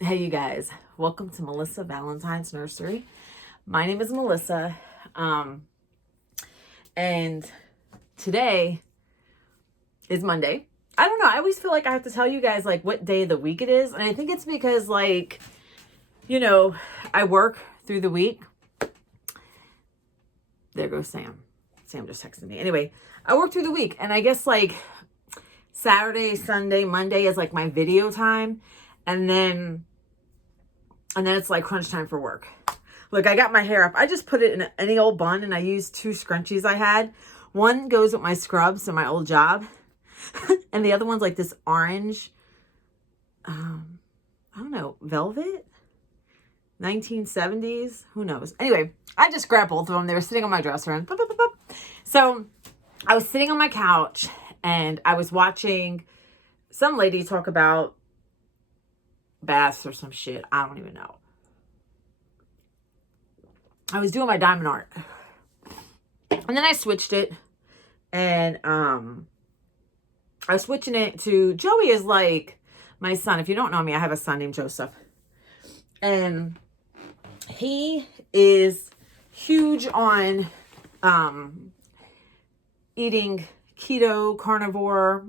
Hey, you guys, welcome to Melissa Valentine's Nursery. My name is Melissa, and today is Monday. I don't know. I always feel like I have to tell you guys like what day of the week it is, and I think it's because I work through the week. There goes Sam. Sam just texted me. Anyway, I work through the week, and I guess like Saturday, Sunday, Monday is like my video time, and then it's like crunch time for work. Look, I got my hair up. I just put it in any old bun, and I used 2 scrunchies I had. One goes with my scrubs and my old job. And the other one's like this orange, I don't know, velvet? 1970s? Who knows? Anyway, I just grabbed both of them. They were sitting on my dresser. And so I was sitting on my couch, and I was watching some lady talk about baths or some shit. I don't even know. I was doing my diamond art, and then I switched it, and I was switching it to Joey is like my son. If you don't know me, I have a son named Joseph, and he is huge on eating keto, carnivore.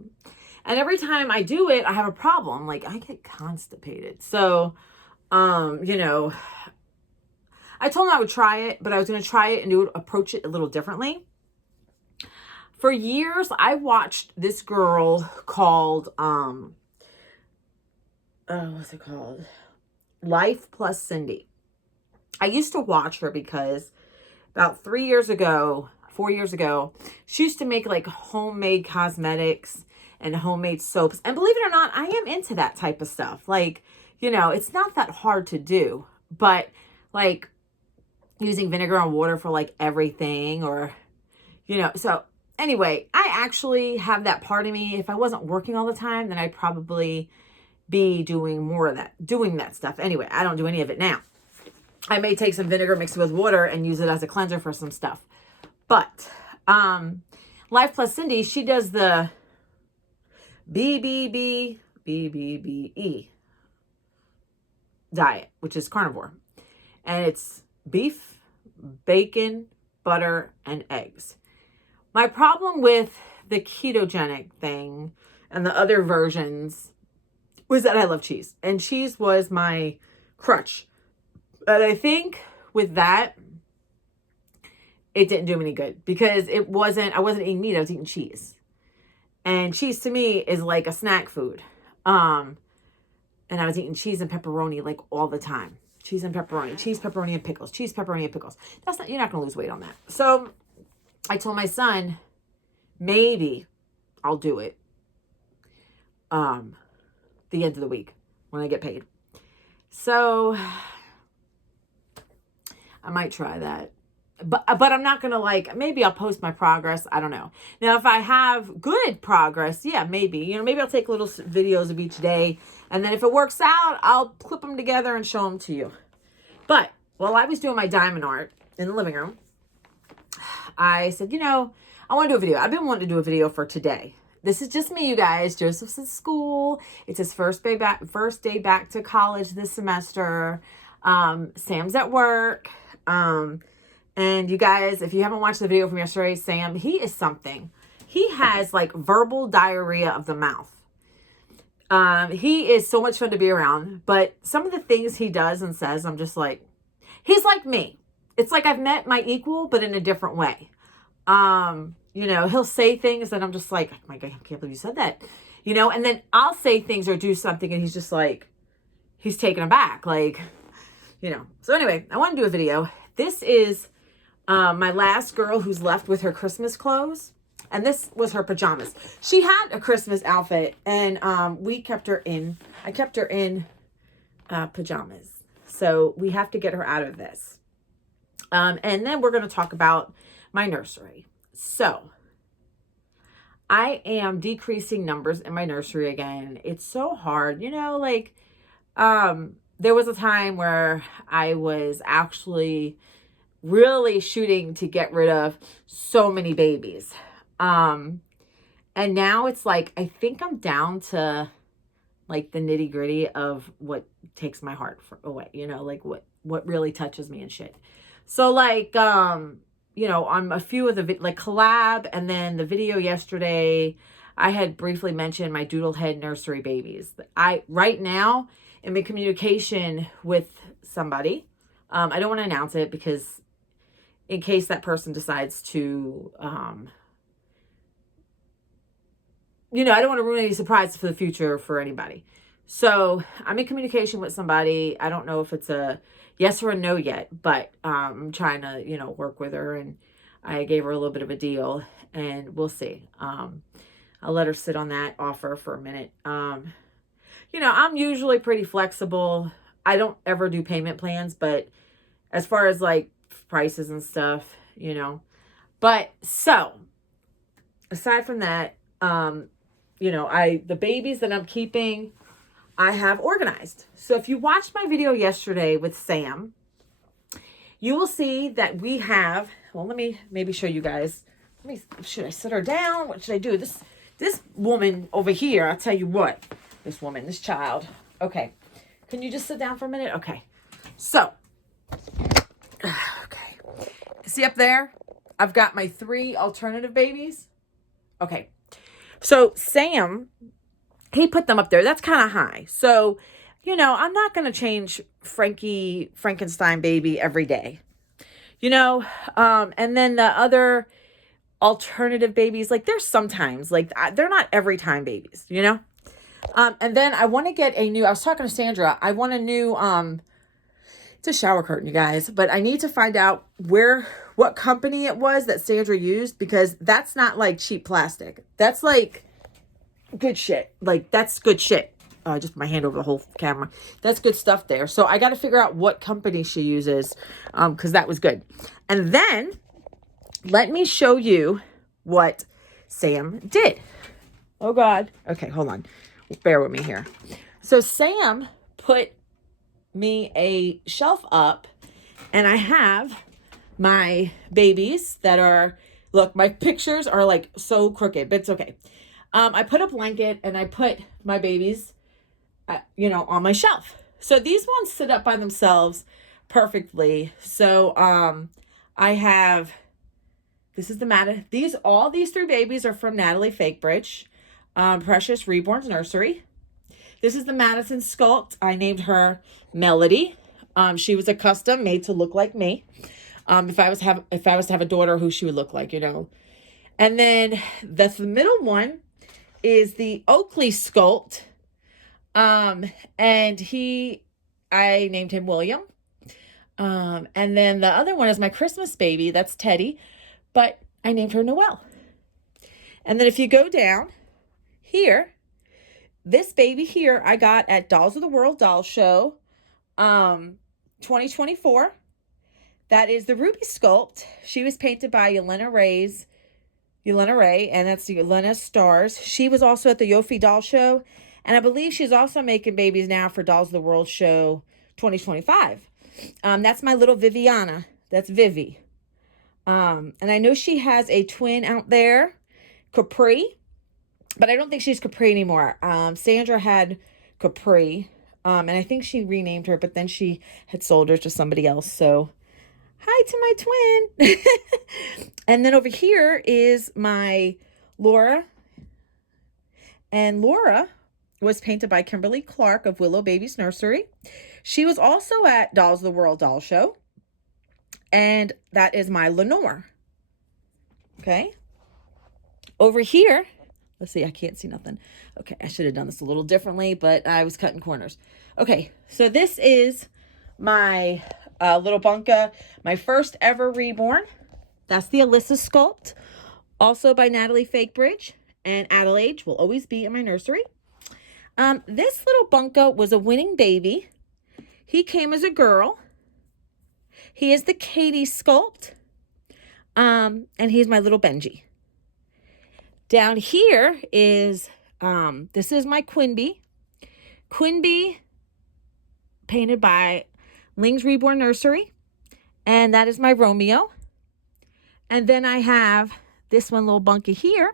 And every time I do it, I have a problem. Like, I get constipated. So, I told him I would try it, but I was going to try it and approach it a little differently. For years, I watched this girl called, what's it called? Life Plus Cindy. I used to watch her because about 4 years ago, she used to make like homemade cosmetics and homemade soaps. And believe it or not, I am into that type of stuff. Like, it's not that hard to do, but like using vinegar and water for like everything or, so anyway, I actually have that part of me. If I wasn't working all the time, then I'd probably be doing more of that, doing that stuff. Anyway, I don't do any of it now. I may take some vinegar, mix it with water, and use it as a cleanser for some stuff. But Life Plus Cindy, she does the BBBE diet, which is carnivore. And it's beef, bacon, butter, and eggs. My problem with the ketogenic thing and the other versions was that I love cheese. And cheese was my crutch. But I think with that, it didn't do me any good because I wasn't eating meat, I was eating cheese. And cheese to me is like a snack food. And I was eating cheese and pepperoni like all the time. Cheese, pepperoni, and pickles. Cheese, pepperoni, and pickles. You're not going to lose weight on that. So I told my son, maybe I'll do it the end of the week when I get paid. So I might try that. But I'm not going to maybe I'll post my progress. I don't know. Now, if I have good progress, yeah, maybe. Maybe I'll take little videos of each day. And then if it works out, I'll clip them together and show them to you. But while I was doing my diamond art in the living room, I said, I want to do a video. I've been wanting to do a video for today. This is just me, you guys. Joseph's in school. It's his first day back to college this semester. Sam's at work. And you guys, if you haven't watched the video from yesterday, Sam, he is something. He has like verbal diarrhea of the mouth. He is so much fun to be around, but some of the things he does and says, I'm just like, he's like me. It's like I've met my equal, but in a different way. He'll say things and I'm just like, oh my God, I can't believe you said that. And then I'll say things or do something and he's just like, he's taken aback. So anyway, I want to do a video. This is my last girl who's left with her Christmas clothes. And this was her pajamas. She had a Christmas outfit and I kept her in pajamas. So we have to get her out of this. And then we're going to talk about my nursery. So I am decreasing numbers in my nursery again. It's so hard. There was a time where I was actually really shooting to get rid of so many babies. And now it's like, I think I'm down to like the nitty gritty of what takes my heart away, you know, like what really touches me and shit. So like, you know, on a few of the, like collab, and then the video yesterday, I had briefly mentioned my doodle head nursery babies. Right now, am in communication with somebody. I don't want to announce it because in case that person decides to, you know, I don't want to ruin any surprises for the future for anybody. So I'm in communication with somebody. I don't know if it's a yes or a no yet, but I'm trying to, you know, work with her, and I gave her a little bit of a deal, and we'll see. I'll let her sit on that offer for a minute. You know, I'm usually pretty flexible. I don't ever do payment plans, but as far as like prices and stuff, you know. But so aside from that, you know, the babies that I'm keeping, I have organized. So if you watched my video yesterday with Sam, you will see that we have, well, let me maybe show you guys. Should I sit her down? What should I do? This woman over here, I'll tell you what, this child. Okay. Can you just sit down for a minute? Okay. So, okay. See up there? I've got my 3 alternative babies. Okay. So Sam, he put them up there. That's kind of high. So, you know, I'm not going to change Frankenstein baby every day. You know, and then the other alternative babies, like there's sometimes, like they're not every time babies, you know? And then I want to get I was talking to Sandra, I want a new, it's a shower curtain, you guys, but I need to find out what company it was that Sandra used, because that's not like cheap plastic. That's like good shit. Like that's good shit. Just put my hand over the whole camera. That's good stuff there. So I got to figure out what company she uses, because that was good. And then let me show you what Sam did. Oh God. Okay, hold on. Bear with me here. So Sam put me a shelf up, and I have my babies that are, look, my pictures are like so crooked, but it's okay. I put a blanket and I put my babies, you know, on my shelf. So these ones sit up by themselves perfectly. So I have, this is all these 3 babies are from Natalie Fakebridge, Precious Reborn's Nursery. This is the Madison Sculpt. I named her Melody. She was a custom made to look like me. If I was to have a daughter, who she would look like, you know. And then the middle one is the Oakley Sculpt. And I named him William. And then the other one is my Christmas baby. That's Teddy, but I named her Noelle. And then if you go down here, this baby here I got at Dolls of the World Doll Show, 2024. That is the Ruby Sculpt. She was painted by Yelena Ray, and that's the Yelena Stars. She was also at the Yofi Doll Show, and I believe she's also making babies now for Dolls of the World Show 2025. That's my little Viviana. That's Vivi. And I know she has a twin out there, Capri, but I don't think she's Capri anymore. Sandra had Capri, and I think she renamed her, but then she had sold her to somebody else. So hi to my twin. And then over here is my Laura. And Laura was painted by Kimberly Clark of Willow Babies Nursery. She was also at Dolls of the World Doll Show. And that is my Lenore. Okay. Over here, let's see, I can't see nothing. Okay, I should have done this a little differently, but I was cutting corners. Okay, so this is my little bunka, my first ever Reborn. That's the Alyssa Sculpt, also by Natalie Fakebridge, and Adelaide will always be in my nursery. This little bunka was a winning baby. He came as a girl. He is the Katie Sculpt, and he's my little Benji. Down here is, this is my Quinby. Quinby, painted by Ling's Reborn Nursery. And that is my Romeo. And then I have this one little bunky here.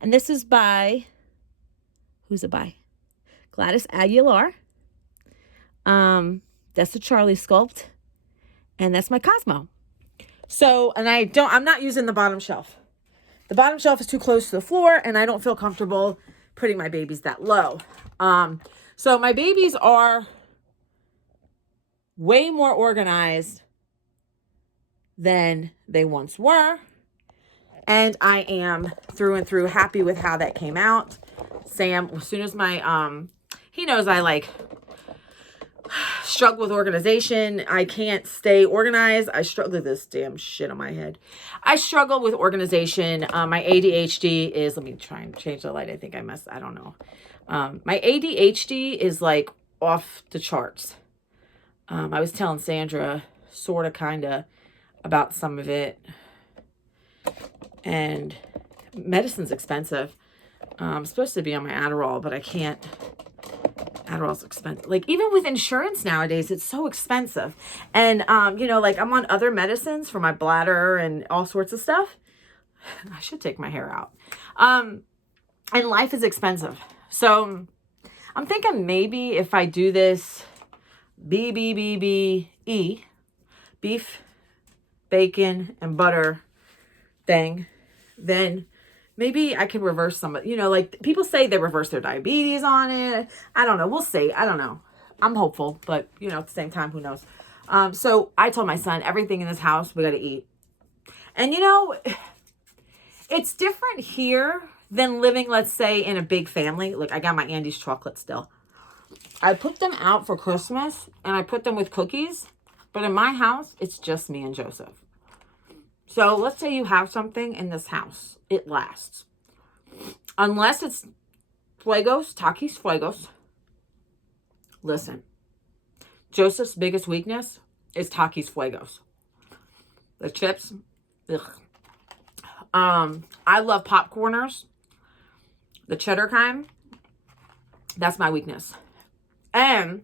And this is by, who's it by? Gladys Aguilar. That's the Charlie sculpt. And that's my Cosmo. So, and I'm not using the bottom shelf. The bottom shelf is too close to the floor, and I don't feel comfortable putting my babies that low. So my babies are way more organized than they once were. And I am through and through happy with how that came out. Sam, as soon as he knows I like struggle with organization. I can't stay organized. I struggle with this damn shit on my head. I struggle with organization. My ADHD is, let me try and change the light. I think I messed, I don't know. My ADHD is like off the charts. I was telling Sandra sort of kind of about some of it, and medicine's expensive. I'm supposed to be on my Adderall, but I can't. Adderall's expensive. Like, even with insurance nowadays, it's so expensive. And, you know, like, I'm on other medicines for my bladder and all sorts of stuff. I should take my hair out. And life is expensive. So I'm thinking maybe if I do this BBBBE, beef, bacon, and butter thing, then maybe I can reverse some of, you know, like people say they reverse their diabetes on it. I don't know. We'll see. I don't know. I'm hopeful, but you know, at the same time, who knows? So I told my son, everything in this house, we got to eat. And you know, it's different here than living, let's say, in a big family. Like, I got my Andy's chocolate still. I put them out for Christmas and I put them with cookies, but in my house, it's just me and Joseph. So let's say you have something in this house. It lasts. Unless it's Fuegos, Takis Fuegos. Listen, Joseph's biggest weakness is Takis Fuegos. The chips, ugh. I love popcorners. The cheddar kind, that's my weakness. And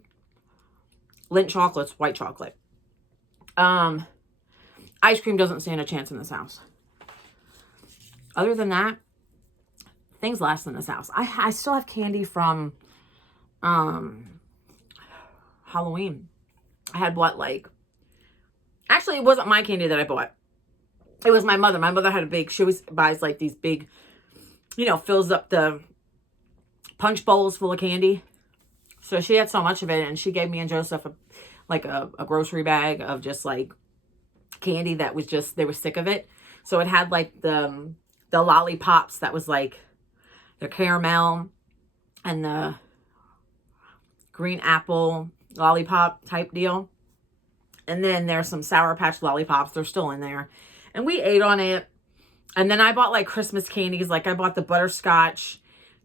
Lindt chocolates, white chocolate. Ice cream doesn't stand a chance in this house. Other than that, things last in this house. I still have candy from Halloween. I had bought actually it wasn't my candy that I bought. It was my mother. My mother had a big, she always buys like these big, you know, fills up the punch bowls full of candy. So she had so much of it, and she gave me and Joseph a grocery bag of just like candy that was just, they were sick of it. So it had like the lollipops that was like the caramel and the green apple lollipop type deal. And then there's some Sour Patch lollipops. They're still in there. And we ate on it. And then I bought like Christmas candies. Like I bought the butterscotch,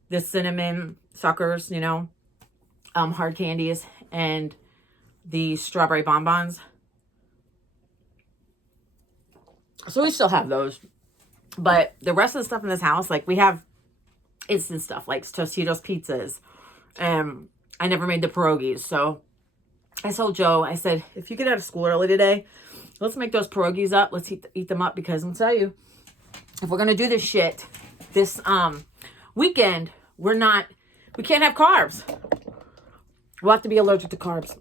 the cinnamon suckers, you know, hard candies, and the strawberry bonbons. So we still have those. But the rest of the stuff in this house, like we have instant stuff like Tostitos pizzas. I never made the pierogies. So I told Joe, I said, if you get out of school early today, let's make those pierogies up. Let's eat them up, because I'll tell you, if we're going to do this shit this weekend, we can't have carbs. We'll have to be allergic to carbs.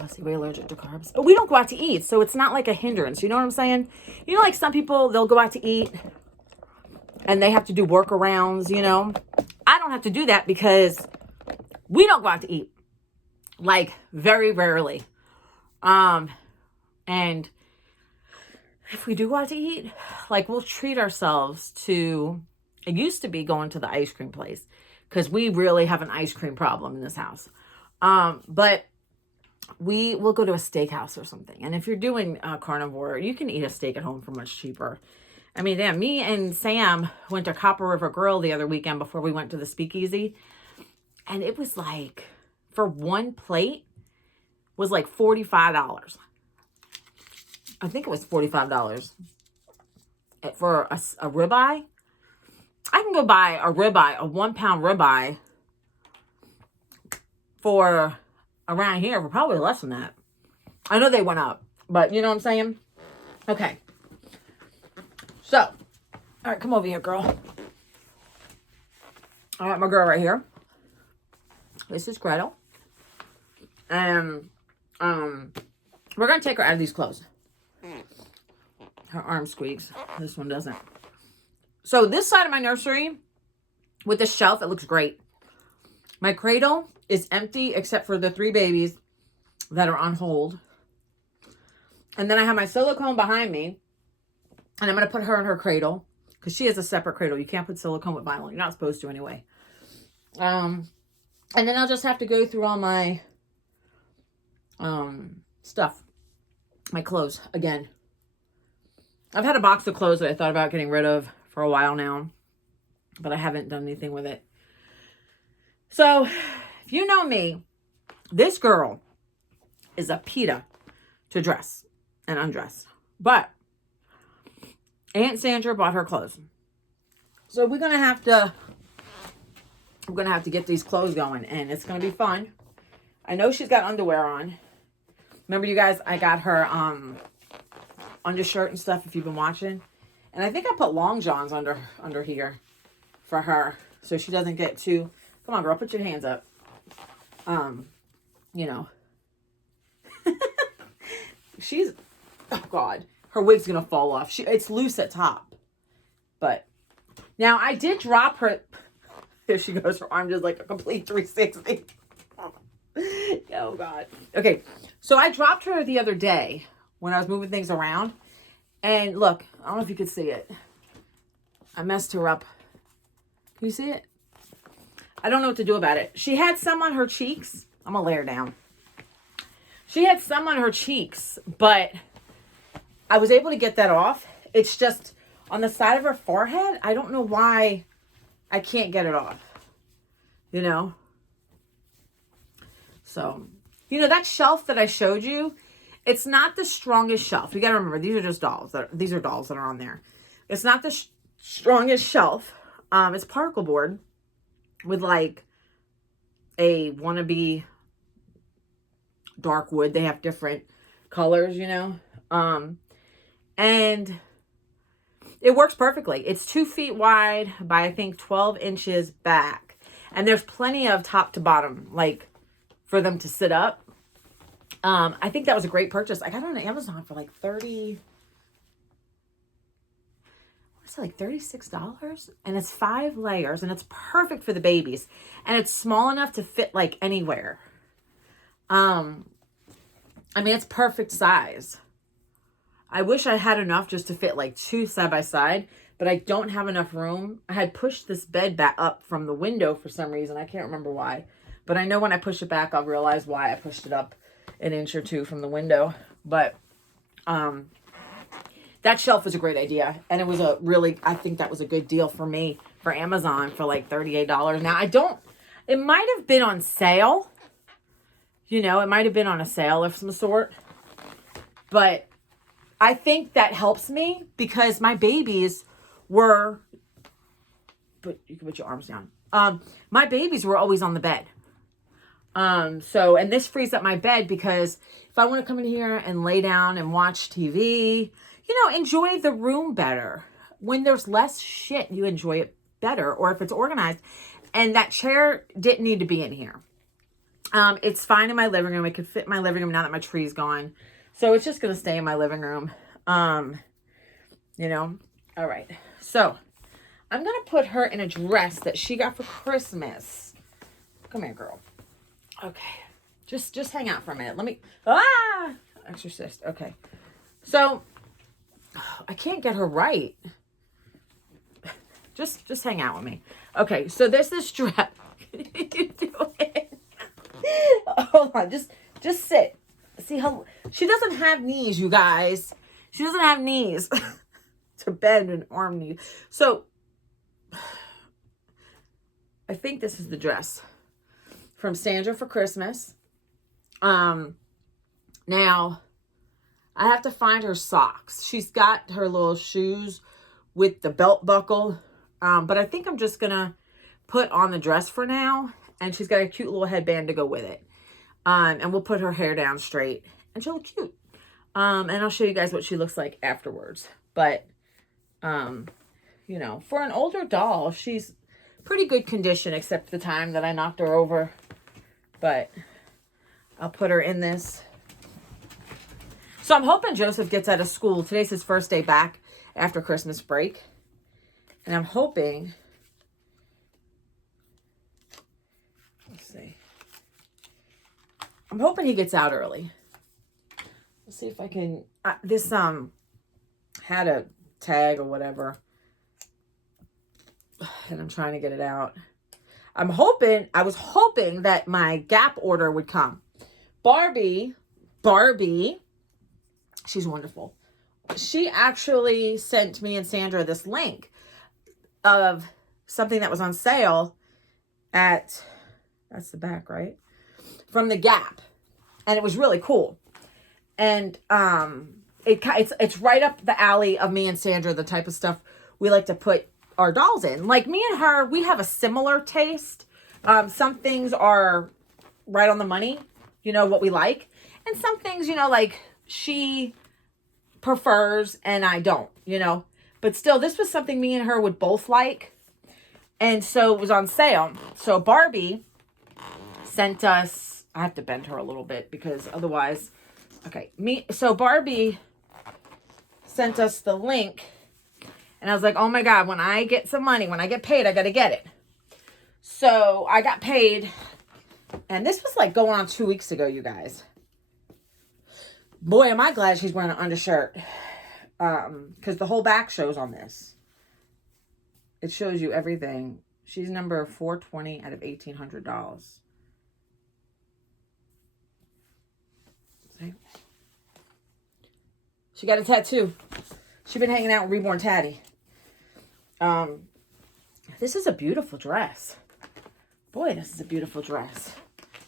Let's see, we're allergic to carbs. But we don't go out to eat, so it's not like a hindrance. You know what I'm saying? You know, like some people, they'll go out to eat and they have to do workarounds, you know? I don't have to do that because we don't go out to eat. Like, very rarely. And if we do go out to eat, like, we'll treat ourselves to, it used to be going to the ice cream place, because we really have an ice cream problem in this house. But we will go to a steakhouse or something. And if you're doing carnivore, you can eat a steak at home for much cheaper. I mean, damn, me and Sam went to Copper River Grill the other weekend before we went to the Speakeasy. And it was like, for one plate, was like $45. I think it was $45 for a ribeye. I can go buy a ribeye, a 1 pound ribeye, for around here for probably less than that. I know they went up, but you know what I'm saying? Okay. So, all right, come over here, girl. I got my girl right here. This is Gretel. And we're going to take her out of these clothes. Her arm squeaks. This one doesn't. So this side of my nursery with the shelf, it looks great. My cradle is empty except for the 3 babies that are on hold. And then I have my silicone behind me. And I'm going to put her in her cradle because she has a separate cradle. You can't put silicone with vinyl. You're not supposed to anyway. And then I'll just have to go through all my stuff. My clothes again. I've had a box of clothes that I thought about getting rid of for a while now, but I haven't done anything with it. So, if you know me, this girl is a PETA to dress and undress. But Aunt Sandra bought her clothes. So we're gonna have to get these clothes going, and it's gonna be fun. I know she's got underwear on. Remember, you guys, I got her undershirt and stuff if you've been watching. And I think I put long johns under here for her so she doesn't get too... Come on, girl, put your hands up. You know. She's... Oh, God. Her wig's going to fall off. It's loose at top. But... Now, I did drop her... There she goes. Her arm just like a complete 360. Oh, God. Okay. So, I dropped her the other day when I was moving things around. And look, I don't know if you could see it. I messed her up. Can you see it? I don't know what to do about it. She had some on her cheeks. I'm going to lay her down. She had some on her cheeks, but I was able to get that off. It's just on the side of her forehead. I don't know why I can't get it off. You know? So, you know, that shelf that I showed you, it's not the strongest shelf. You got to remember, these are just dolls. These are dolls that are on there. It's not the strongest shelf. It's particle board with like a wannabe dark wood. They have different colors, you know. And it works perfectly. It's 2 feet wide by, I think, 12 inches back. And there's plenty of top to bottom, like for them to sit up. I think that was a great purchase. I got it on Amazon for like $36. And it's 5 layers and it's perfect for the babies. And it's small enough to fit like anywhere. I mean, it's perfect size. I wish I had enough just to fit like 2 side by side, but I don't have enough room. I had pushed this bed back up from the window for some reason. I can't remember why, but I know when I push it back, I'll realize why I pushed it up an inch or 2 from the window. But that shelf was a great idea, and it was I think that was a good deal for me for Amazon for like $38. Now it might have been on sale, you know, it might have been on a sale of some sort, but I think that helps me because my babies were, but you can put your arms down. My babies were always on the bed. So, and this frees up my bed because if I want to come in here and lay down and watch TV, you know, enjoy the room better. When there's less shit, you enjoy it better, or if it's organized. And that chair didn't need to be in here. It's fine in my living room. It could fit in my living room now that my tree's gone. So it's just going to stay in my living room. You know, all right. So I'm going to put her in a dress that she got for Christmas. Come here, girl. Okay, just hang out for a minute. Let me, exorcist. Okay, so I can't get her right. Just hang out with me. Okay, so there's this dress. What are you doing? Hold on, just sit. See how she doesn't have knees, you guys. She doesn't have knees to bend an arm knee. So I think this is the dress from Sandra for Christmas. Now I have to find her socks. She's got her little shoes with the belt buckle. But I think I'm just gonna put on the dress for now. And she's got a cute little headband to go with it. And we'll put her hair down straight and she'll look cute. And I'll show you guys what she looks like afterwards. But, you know, for an older doll, she's pretty good condition except the time that I knocked her over But I'll put her in this. So I'm hoping Joseph gets out of school. Today's his first day back after Christmas break. And I'm hoping, let's see. I'm hoping he gets out early. Let's see if I can, this had a tag or whatever. And I'm trying to get it out. I was hoping that my Gap order would come. Barbie, she's wonderful. She actually sent me and Sandra this link of something that was on sale at, that's the back, right? From the Gap. And it was really cool. And it's right up the alley of me and Sandra, the type of stuff we like to put our dolls in. Like me and her, we have a similar taste. Some things are right on the money, you know, what we like. And some things, you know, like she prefers and I don't, you know. But still, this was something me and her would both like. And so it was on sale. So Barbie sent us, I have to bend her a little bit because otherwise, okay. So Barbie sent us the link. And I was like, oh my God, when I get some money, when I get paid, I got to get it. So I got paid. And this was like going on 2 weeks ago, you guys. Boy, am I glad she's wearing an undershirt. Because the whole back shows on this. It shows you everything. She's number 420 out of $1,800. See? She got a tattoo. She's been hanging out with Reborn Tatty. This is a beautiful dress. Boy, this is a beautiful dress.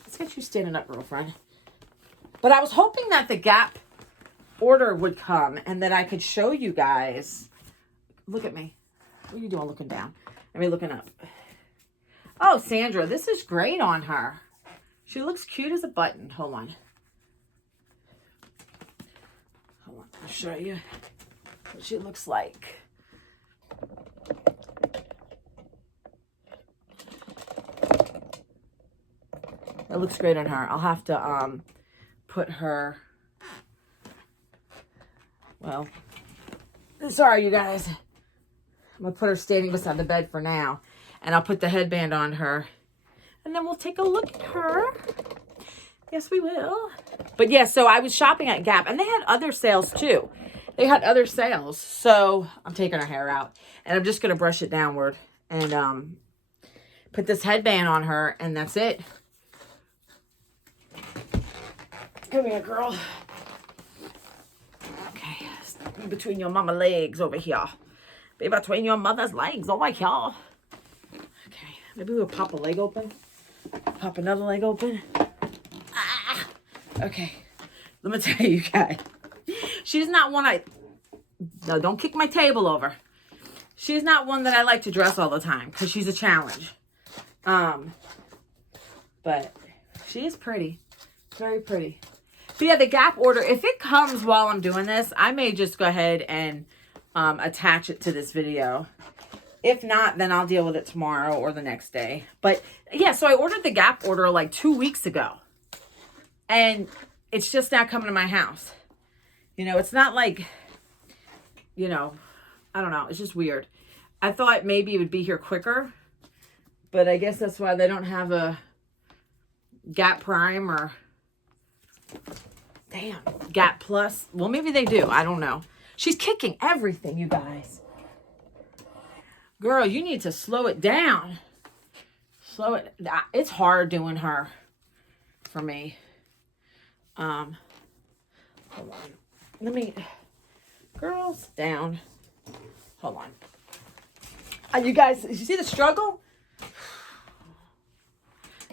Let's get you standing up, girlfriend. But I was hoping that the Gap order would come and that I could show you guys. Look at me. What are you doing looking down? I mean, looking up. Oh, Sandra, this is great on her. She looks cute as a button. Hold on. Hold on. I'll show you what she looks like. That looks great on her. I'll have to put her, well, sorry you guys. I'm going to put her standing beside the bed for now. And I'll put the headband on her. And then we'll take a look at her. Yes, we will. But yeah, so I was shopping at Gap. And they had other sales too. They had other sales. So I'm taking her hair out. And I'm just going to brush it downward. And put this headband on her. And that's it. Come here, girl. Okay. Be between your mama legs over here. Be between your mother's legs over here. Okay. Maybe we'll pop a leg open. Pop another leg open. Ah. Okay. Let me tell you guys. She's not one no, don't kick my table over. She's not one that I like to dress all the time because she's a challenge. But she is pretty. Very pretty. But yeah, the Gap order, if it comes while I'm doing this, I may just go ahead and attach it to this video. If not, then I'll deal with it tomorrow or the next day. But yeah, so I ordered the Gap order like 2 weeks ago. And it's just now coming to my house. You know, it's not like, you know, I don't know. It's just weird. I thought maybe it would be here quicker. But I guess that's why they don't have a Gap Prime or... Damn, Gap Plus. Well, maybe they do. I don't know. She's kicking everything, you guys. Girl, you need to slow it down. Slow it. It's hard doing her for me. Hold on. Let me. Girls, down. Hold on. You guys, you see the struggle?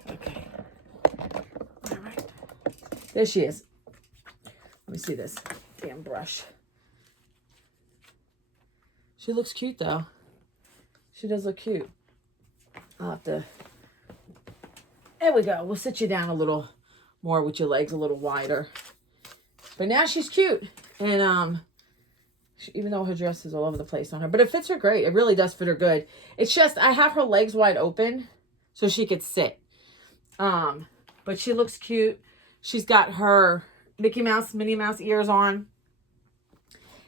Okay. All right. There she is. Let me see this damn brush. She looks cute, though. She does look cute. I'll have to... There we go. We'll sit you down a little more with your legs a little wider. But now she's cute. And even though her dress is all over the place on her. But it fits her great. It really does fit her good. It's just I have her legs wide open so she could sit. but she looks cute. She's got her Mickey Mouse, Minnie Mouse ears on.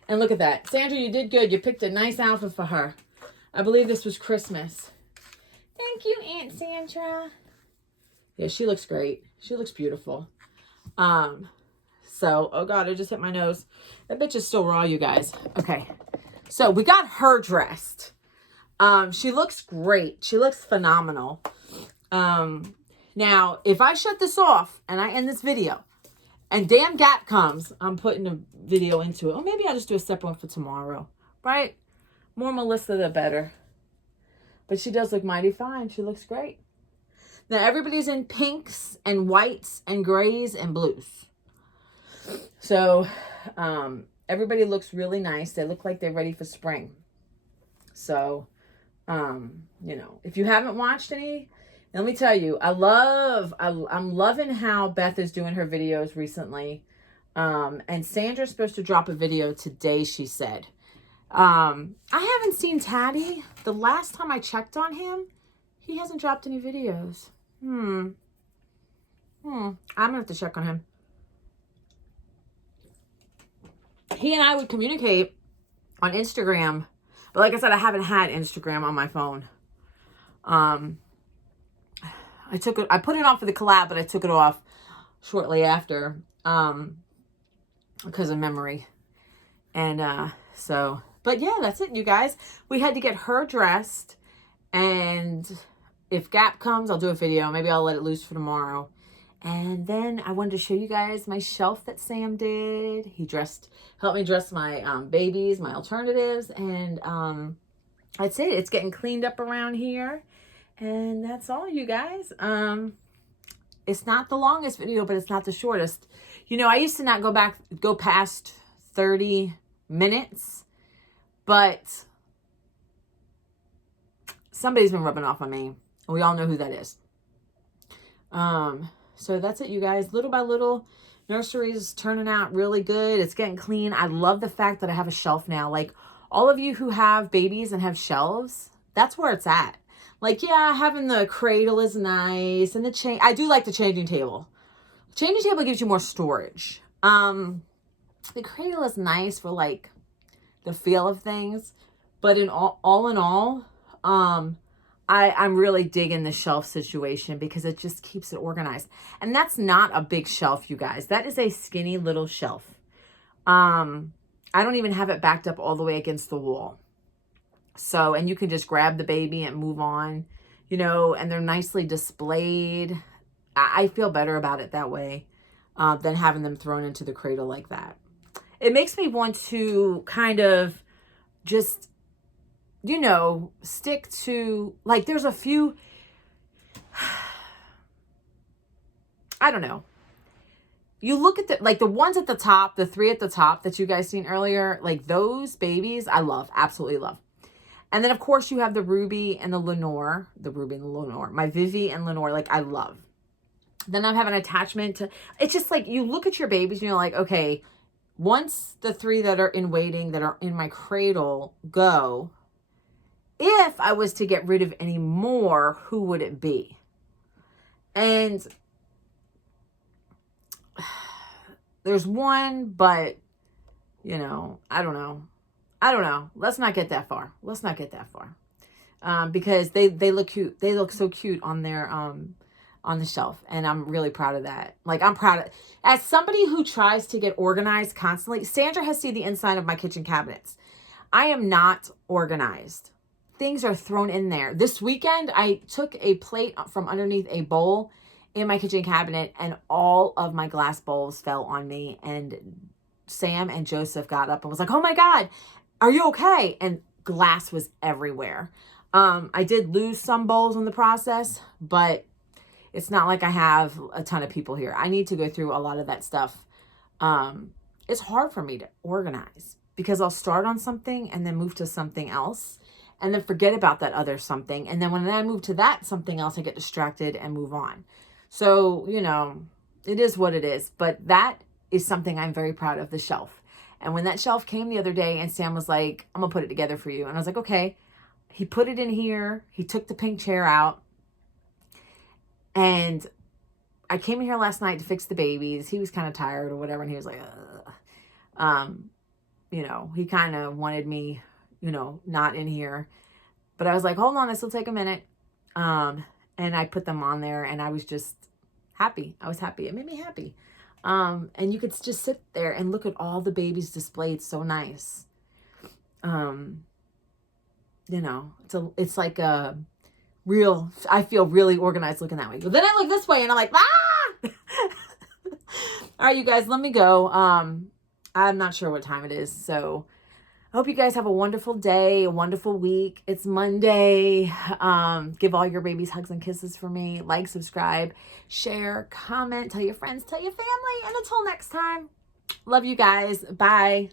And look at that. Sandra, you did good. You picked a nice outfit for her. I believe this was Christmas. Thank you, Aunt Sandra. Yeah, she looks great. She looks beautiful. So, oh God, I just hit my nose. That bitch is still raw, you guys. Okay. So we got her dressed. She looks great. She looks phenomenal. Now, if I shut this off and I end this video and damn Gap comes, I'm putting a video into it. Or maybe I'll just do a separate one for tomorrow, right? More Melissa, the better. But she does look mighty fine. She looks great. Now, everybody's in pinks and whites and grays and blues. So, everybody looks really nice. They look like they're ready for spring. So, you know, if you haven't watched any, let me tell you, I'm loving how Beth is doing her videos recently. And Sandra's supposed to drop a video today, she said. I haven't seen Taddy. The last time I checked on him, he hasn't dropped any videos. I'm gonna have to check on him. He and I would communicate on Instagram, but like I said, I haven't had Instagram on my phone. I put it on for the collab, but I took it off shortly after, because of memory. And, so, but yeah, that's it, you guys. We had to get her dressed, and if Gap comes, I'll do a video. Maybe I'll let it loose for tomorrow. And then I wanted to show you guys my shelf that Sam did. He helped me dress my babies, my alternatives. And that's it. It's getting cleaned up around here. And that's all, you guys. It's not the longest video, but it's not the shortest. You know, I used to not go past 30 minutes. But somebody's been rubbing off on me. And we all know who that is. So that's it, you guys. Little by little, Nursery's turning out really good. It's getting clean. I love the fact that I have a shelf now. Like, all of you who have babies and have shelves, that's where it's at. Like, yeah, having the cradle is nice. And I do like the changing table. Changing table gives you more storage. The cradle is nice for, like, the feel of things. But all in all, I'm really digging the shelf situation because it just keeps it organized. And that's not a big shelf, you guys. That is a skinny little shelf. I don't even have it backed up all the way against the wall. So, and you can just grab the baby and move on, you know, and they're nicely displayed. I feel better about it that way than having them thrown into the cradle like that. It makes me want to kind of just, you know, stick to, like, there's a few, I don't know. You look at the ones at the top, the 3 at the top that you guys seen earlier, like those babies, I love, absolutely love. And then, of course, you have the Ruby and the Lenore, my Vivi and Lenore, like, I love. Then I have an attachment to, it's just like, you look at your babies and you're like, okay, once the 3 that are in waiting, that are in my cradle go, if I was to get rid of any more, who would it be? And there's one, but, you know, I don't know. Let's not get that far. Because they look cute. They look so cute on their, on the shelf. And I'm really proud of that. Like, I'm proud of, as somebody who tries to get organized constantly, Sandra has seen the inside of my kitchen cabinets. I am not organized. Things are thrown in there. This weekend, I took a plate from underneath a bowl in my kitchen cabinet, and all of my glass bowls fell on me. And Sam and Joseph got up and was like, oh my God, are you okay? And glass was everywhere. I did lose some bowls in the process, but it's not like I have a ton of people here. I need to go through a lot of that stuff. It's hard for me to organize because I'll start on something and then move to something else and then forget about that other something. And then when I move to that something else, I get distracted and move on. So, you know, it is what it is. But that is something I'm very proud of, the shelf. And when that shelf came the other day and Sam was like, I'm going to put it together for you. And I was like, okay. He put it in here. He took the pink chair out. And I came in here last night to fix the babies. He was kind of tired or whatever. And he was like, ugh. You know, he kind of wanted me, you know, not in here. But I was like, hold on, this will take a minute. And I put them on there and I was just happy. I was happy. It made me happy. And you could just sit there and look at all the babies displayed so nice. You know, it's like a real, I feel really organized looking that way. But then I look this way and I'm like, ah! All right, you guys, let me go. I'm not sure what time it is. So I hope you guys have a wonderful day, a wonderful week. It's Monday. Give all your babies hugs and kisses for me. Like, subscribe, share, comment, tell your friends, tell your family. And until next time, love you guys. Bye.